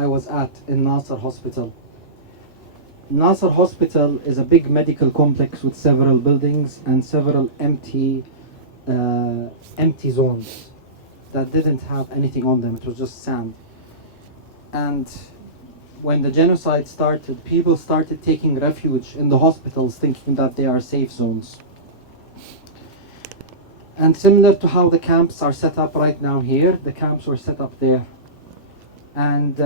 I was at in Nasser Hospital. Nasser Hospital is a big medical complex with several buildings and several empty zones that didn't have anything on them. It was just sand. And when the genocide started, people started taking refuge in the hospitals thinking that they are safe zones. And similar to how the camps are set up right now here, the camps were set up there. And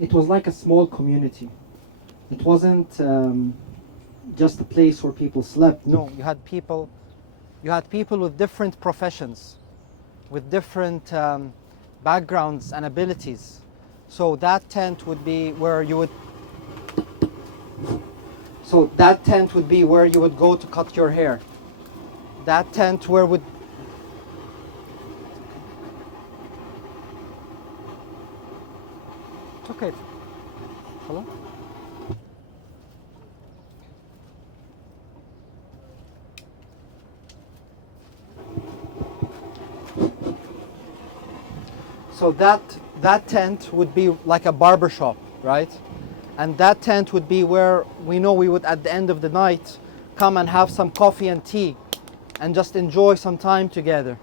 it was like a small community. It wasn't just a place where people slept. No, you had people with different professions, with different backgrounds and abilities. So that tent would be where you would go to cut your hair. That tent where would It's okay. Hello? So that tent would be like a barber shop, right? And that tent would be where we know we would, at the end of the night, come and have some coffee and tea and just enjoy some time together.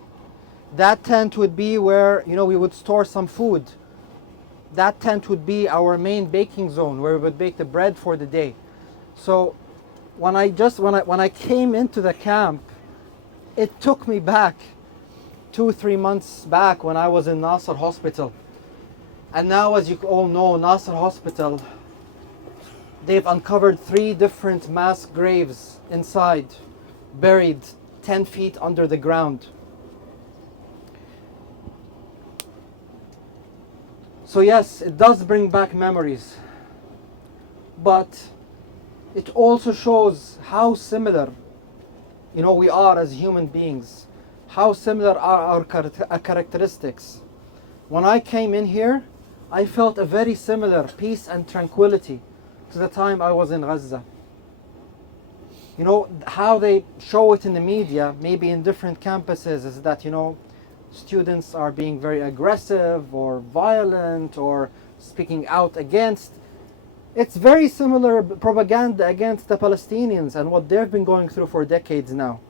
That tent would be where, you know, we would store some food. That tent would be our main baking zone where we would bake the bread for the day. So when I came into the camp, it took me back 2-3 months back when I was in Nasser Hospital. And now, as you all know, Nasser Hospital, they've uncovered 3 different mass graves inside, buried 10 feet under the ground. So yes, it does bring back memories, but it also shows how similar, you know, we are as human beings, how similar are our characteristics. When I came in here, I felt a very similar peace and tranquility to the time I was in Gaza. You know, how they show it in the media, maybe in different campuses, is that, you know, students are being very aggressive or violent or speaking out against. It's very similar propaganda against the Palestinians and what they've been going through for decades now.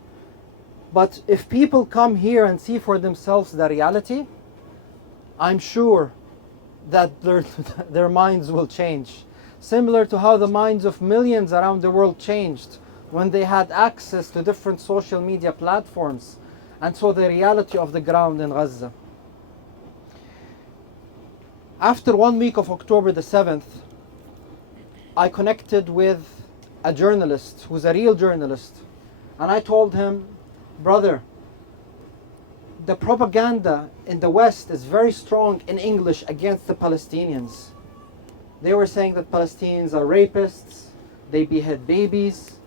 But if people come here and see for themselves the reality, I'm sure that their minds will change. Similar to how the minds of millions around the world changed when they had access to different social media platforms and saw the reality of the ground in Gaza. After 1 week of October the 7th, I connected with a journalist who's a real journalist. And I told him, brother, the propaganda in the West is very strong in English against the Palestinians. They were saying that Palestinians are rapists, they behead babies,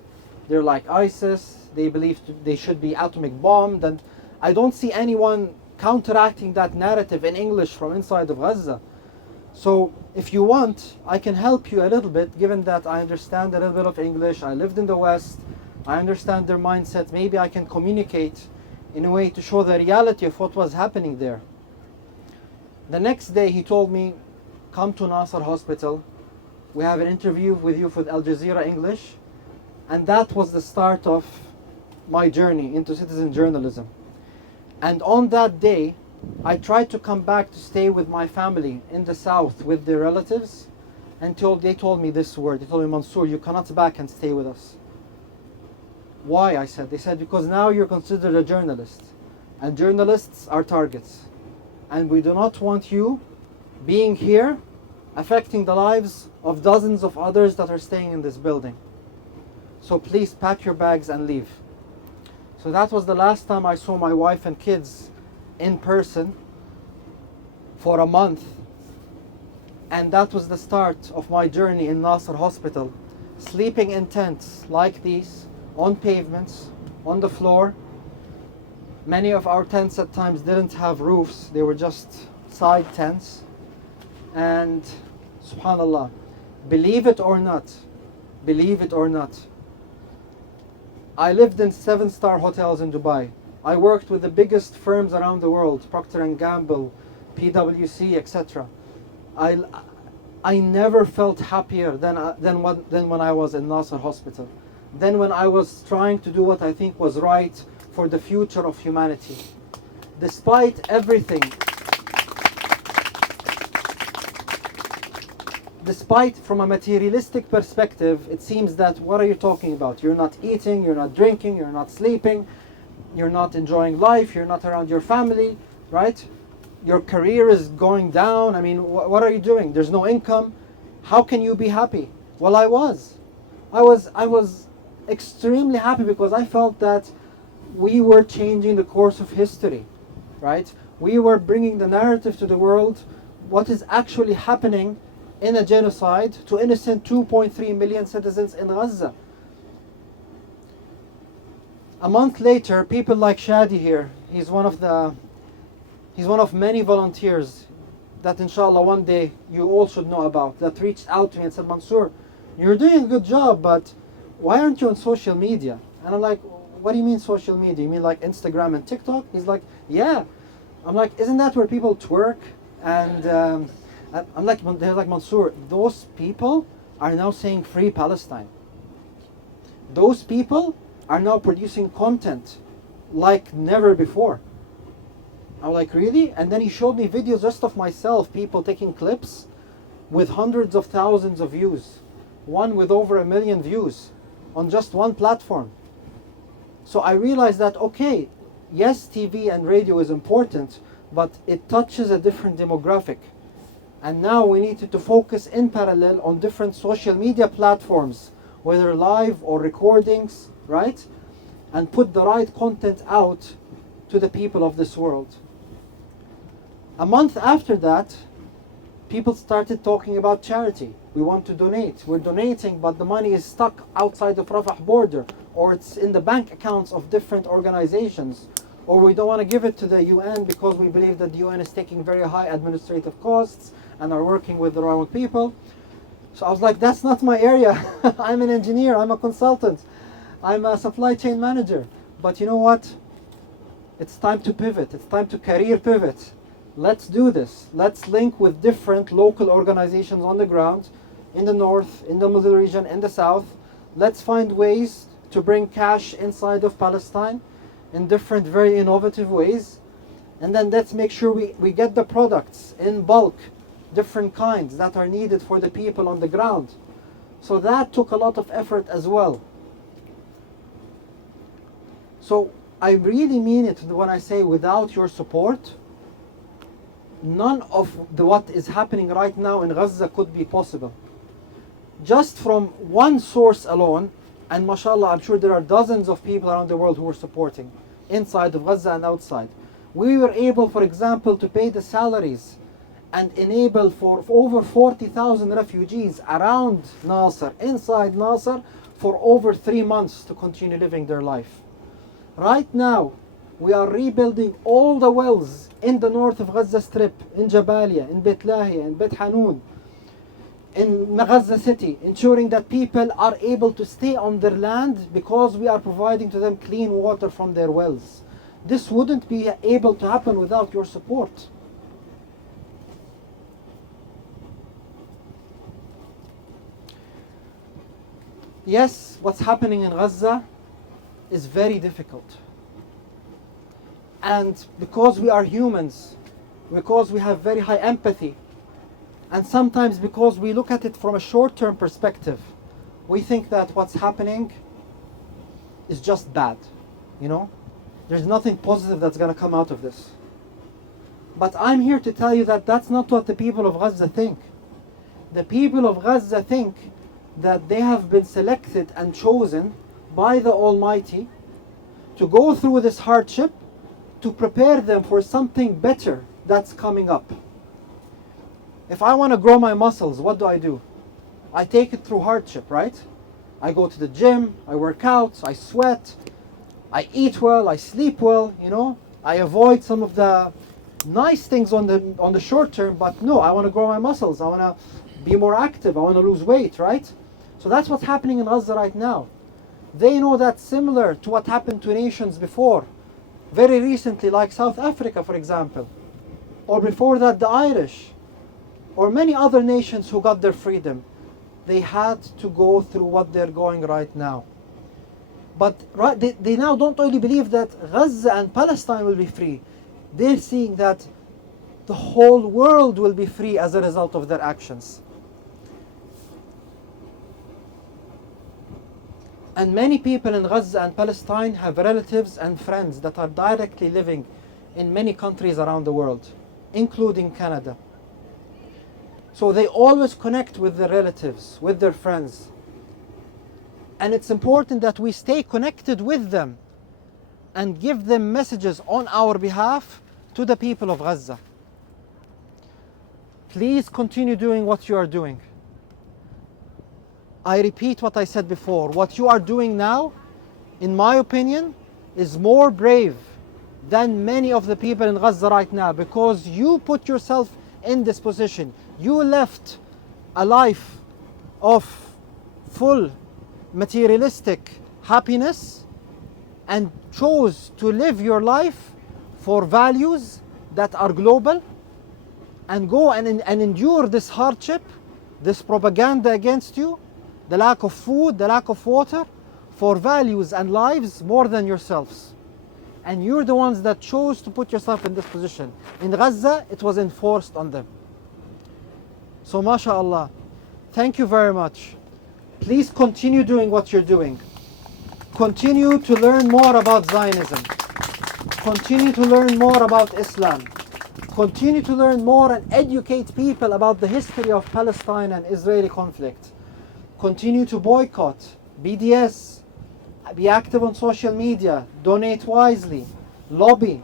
they're like ISIS, they believe they should be atomic bombed, and I don't see anyone counteracting that narrative in English from inside of Gaza. So if you want, I can help you a little bit, given that I understand a little bit of English, I lived in the West, I understand their mindset, maybe I can communicate in a way to show the reality of what was happening there. The next day he told me, come to Nasser Hospital, we have an interview with you for Al Jazeera English. And that was the start of my journey into citizen journalism. And on that day, I tried to come back to stay with my family in the south with their relatives, and they told me this word. They told me, Mansour, you cannot back and stay with us. Why? I said. They said, because now you're considered a journalist, and journalists are targets. And we do not want you being here, affecting the lives of dozens of others that are staying in this building. So please pack your bags and leave. So that was the last time I saw my wife and kids in person for a month. And that was the start of my journey in Nasser Hospital, sleeping in tents like these, on pavements, on the floor. Many of our tents at times didn't have roofs, they were just side tents. And subhanallah, believe it or not, I lived in 7-star hotels in Dubai. I worked with the biggest firms around the world, Procter & Gamble, PwC, etc. I never felt happier than when I was in Nasser Hospital, than when I was trying to do what I think was right for the future of humanity. Despite everything, despite from a materialistic perspective, it seems that what are you talking about? You're not eating, you're not drinking, you're not sleeping, you're not enjoying life, you're not around your family, right? Your career is going down. I mean, what are you doing? There's no income. How can you be happy? Well, I was extremely happy because I felt that we were changing the course of history, right? We were bringing the narrative to the world, what is actually happening in a genocide to innocent 2.3 million citizens in Gaza. A month later, people like Shadi here, he's one of many volunteers that inshallah one day you all should know about, that reached out to me and said, Mansour, you're doing a good job, but why aren't you on social media? And I'm like, what do you mean social media? You mean like Instagram and TikTok? He's like, yeah. I'm like, isn't that where people twerk? And I'm like, they're like, Mansour, those people are now saying free Palestine. Those people are now producing content like never before. I'm like, really? And then he showed me videos just of myself, people taking clips with hundreds of thousands of views, one with over 1 million views on just one platform. So I realized that, okay, yes, TV and radio is important, but it touches a different demographic. And now we needed to focus in parallel on different social media platforms, whether live or recordings, right? And put the right content out to the people of this world. A month after that, people started talking about charity. We want to donate. We're donating, but the money is stuck outside the Rafah border, or it's in the bank accounts of different organizations, or we don't want to give it to the UN because we believe that the UN is taking very high administrative costs and are working with the wrong people. So I was like, that's not my area. I'm an engineer, I'm a consultant, I'm a supply chain manager. But you know what? It's time to pivot. It's time to career pivot. Let's do this. Let's link with different local organizations on the ground, in the north, in the middle region, in the south. Let's find ways to bring cash inside of Palestine in different, very innovative ways. And then let's make sure we get the products in bulk, different kinds that are needed for the people on the ground. So that took a lot of effort as well. So I really mean it when I say without your support, none of what is happening right now in Gaza could be possible. Just from one source alone, and mashallah, I'm sure there are dozens of people around the world who are supporting, inside of Gaza and outside. We were able, for example, to pay the salaries and enable for over 40,000 refugees around Nasser, inside Nasser, for over 3 months to continue living their life. Right now, we are rebuilding all the wells in the north of Gaza Strip, in Jabalia, in Beit Lahia, in Beit Hanun, in Gaza City, ensuring that people are able to stay on their land because we are providing to them clean water from their wells. This wouldn't be able to happen without your support. Yes, what's happening in Gaza is very difficult. And because we are humans, because we have very high empathy, and sometimes because we look at it from a short-term perspective, we think that what's happening is just bad, you know? There's nothing positive that's going to come out of this. But I'm here to tell you that that's not what the people of Gaza think. The people of Gaza think that they have been selected and chosen by the Almighty to go through this hardship to prepare them for something better that's coming up. If I want to grow my muscles, what do? I take it through hardship, right? I go to the gym, I work out, I sweat, I eat well, I sleep well, you know. I avoid some of the nice things on the short term, but no, I want to grow my muscles, I want to be more active, I want to lose weight, right? So that's what's happening in Gaza right now. They know that similar to what happened to nations before, very recently, like South Africa, for example, or before that, the Irish. or many other nations who got their freedom, they had to go through what they're going right now. But they now don't only believe that Gaza and Palestine will be free, they're seeing that the whole world will be free as a result of their actions. And many people in Gaza and Palestine have relatives and friends that are directly living in many countries around the world, including Canada. So they always connect with their relatives, with their friends. And it's important that we stay connected with them and give them messages on our behalf to the people of Gaza. Please continue doing what you are doing. I repeat what I said before. What you are doing now, in my opinion, is more brave than many of the people in Gaza right now, because you put yourself in this position. You left a life of full materialistic happiness and chose to live your life for values that are global, and go and endure this hardship, this propaganda against you, the lack of food, the lack of water, for values and lives more than yourselves. And you're the ones that chose to put yourself in this position. In Gaza, it was enforced on them. So mashallah, thank you very much. Please continue doing what you're doing. Continue to learn more about Zionism. Continue to learn more about Islam. Continue to learn more and educate people about the history of Palestine and Israeli conflict. Continue to boycott BDS, be active on social media, donate wisely, lobby,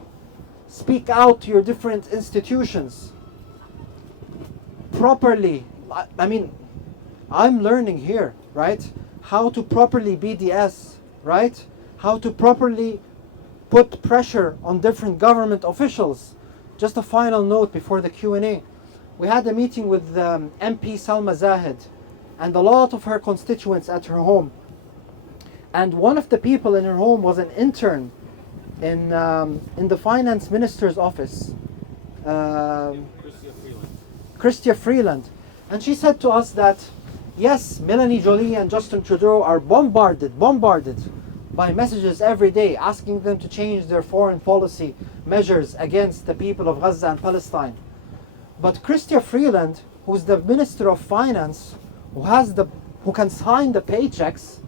speak out to your different institutions properly. I mean, I'm learning here, right? How to properly BDS, right? How to properly put pressure on different government officials. Just a final note before the Q&A. We had a meeting with MP Salma Zahid and a lot of her constituents at her home. And one of the people in her home was an intern in the finance minister's office, Chrystia Freeland. And she said to us that, yes, Melanie Joly and Justin Trudeau are bombarded by messages every day asking them to change their foreign policy measures against the people of Gaza and Palestine. But Chrystia Freeland, who's the Minister of Finance, who can sign the paychecks,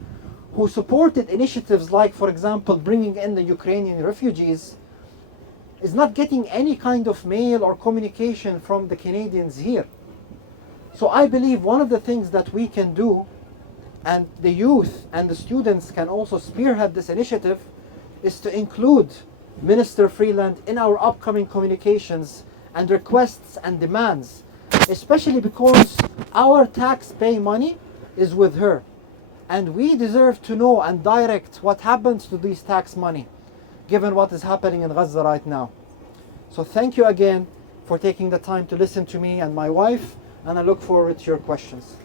who supported initiatives like, for example, bringing in the Ukrainian refugees, is not getting any kind of mail or communication from the Canadians here. So I believe one of the things that we can do, and the youth and the students can also spearhead this initiative, is to include Minister Freeland in our upcoming communications and requests and demands, especially because our tax-pay money is with her. And we deserve to know and direct what happens to this tax money, given what is happening in Gaza right now. So thank you again for taking the time to listen to me and my wife, and I look forward to your questions.